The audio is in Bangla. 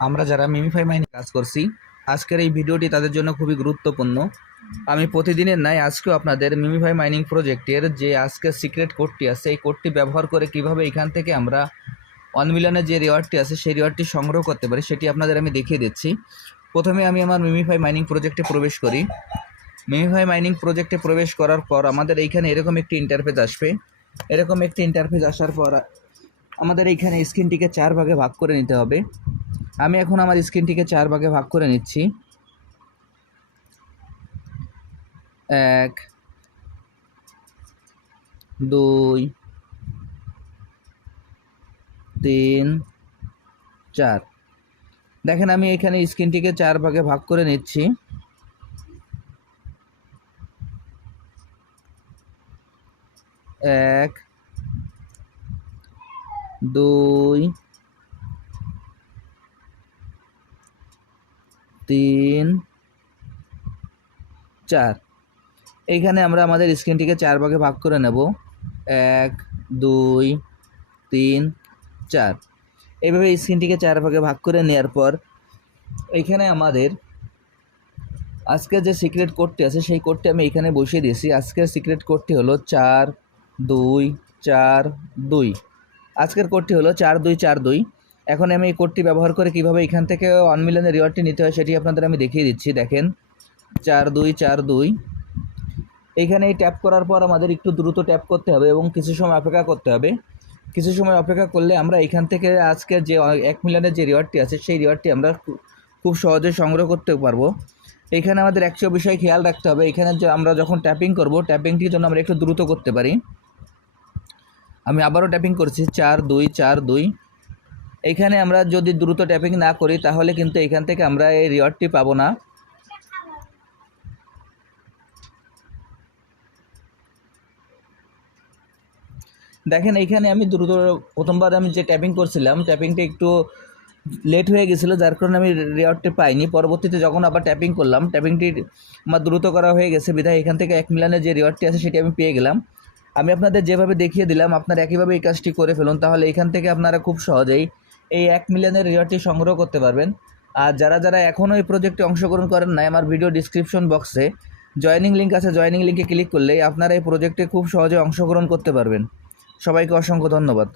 আমরা যারা মিমিফাই মাইনে কাজ করছি, আজকের এই ভিডিওটি তাদের জন্য খুবই গুরুত্বপূর্ণ। আমি প্রতিদিনের নাই আজকেও আপনাদের মিমিফাই মাইনিং প্রজেক্টের যে আজকের সিক্রেট কোডটি আছে, এই কোডটি ব্যবহার করে কীভাবে এখান থেকে আমরা ওয়ান মিলিয়নের যে রিওয়ার্ডটি আছে, সেই রিওয়ার্ডটি সংগ্রহ করতে পারি, সেটি আপনাদের আমি দেখিয়ে দিচ্ছি। প্রথমে আমি আমার মিমিফাই মাইনিং প্রজেক্টে প্রবেশ করি। মিমিফাই মাইনিং প্রজেক্টে প্রবেশ করার পর আমাদের এইখানে এরকম একটি ইন্টারফেস আসবে। এরকম একটি ইন্টারফেস আসার পর আমাদের এইখানে স্ক্রিনটিকে চার ভাগে ভাগ করে নিতে হবে। আমি এখন আমার স্ক্রিনটিকে চার ভাগে ভাগ করে নিচ্ছি। এক, দুই, তিন, চার। দেখেন আমি এখানে স্ক্রিনটিকে চার ভাগে ভাগ করে নিচ্ছি। এক, দুই তিন, চার। এইখানে আমরা আমাদের স্ক্রিনটিকে চার ভাগে ভাগ করে নেব। এক, দুই, তিন, চার। এইভাবে স্ক্রিনটিকে চার ভাগে ভাগ করে নেওয়ার পর এইখানে আমাদের আজকের যে সিক্রেট কোডটি আছে, সেই কোডটি আমি এখানে বসিয়ে দিয়েছি। আজকের সিক্রেট কোডটি হলো চার, দুই চার, দুই। আজকের কোডটি হলো চার, দুই চার, দুই। এখন আমি এই কোডটি ব্যবহার করে কীভাবে এখান থেকে ওয়ান মিলিয়নের রিওয়ার্ডটি নিতে হয় সেটি আপনাদের আমি দেখিয়ে দিচ্ছি, দেখেন। চার দুই চার দুই। এইখানে এই ট্যাপ করার পর আমাদের একটু দ্রুত ট্যাপ করতে হবে এবং কিছু সময় অপেক্ষা করতে হবে। কিছু সময় অপেক্ষা করলে আমরা এখান থেকে আজকের যে এক মিলিয়নের যে রিওয়ার্ডটি আছে, সেই রিওয়ার্ডটি আমরা খুব সহজে সংগ্রহ করতে পারব। এখানে আমাদের একশো বিষয় খেয়াল রাখতে হবে। এখানে যে আমরা যখন ট্যাপিং করব, ট্যাপিংটির জন্য আমরা একটু দ্রুত করতে পারি। আমি আবারও ট্যাপিং করছি, চার দুই চার দুই। এইখানে আমরা যদি দ্রুত ট্যাপিং না করি, তাহলে কিন্তু এখান থেকে আমরা এই রিওয়ার্ডটি পাবো না। দেখেন এইখানে আমি দ্রুত, প্রথমবার আমি যে ট্যাপিং করছিলাম ট্যাপিংটা একটু লেট হয়ে গেছিল, যার কারণে আমি রিওয়ার্ডটি পাইনি। পরবর্তীতে যখন আবার ট্যাপিং করলাম ট্যাপিংটি আমার দ্রুত করা হয়ে গেছে, বিধায় এখান থেকে এক মিলানের যে রিওয়ার্ডটি আছে, সেটি আমি পেয়ে গেলাম। আমি আপনাদের যেভাবে দেখিয়ে দিলাম, আপনারা একইভাবে এই কাজটি করে ফেলুন, তাহলে এখান থেকে আপনারা খুব সহজেই এই এক মিলিয়নের রিওয়ার্ডটি সংগ্রহ করতে পারবেন। আর যারা যারা এখনও এই প্রজেক্টে অংশগ্রহণ করেন নাই, আমার ভিডিও ডিসক্রিপশন বক্সে জয়নিং লিঙ্ক আছে জয়নিং লিঙ্কে ক্লিক করলেই আপনারা এই প্রজেক্টে খুব সহজে অংশগ্রহণ করতে পারবেন। সবাইকে অসংখ্য ধন্যবাদ।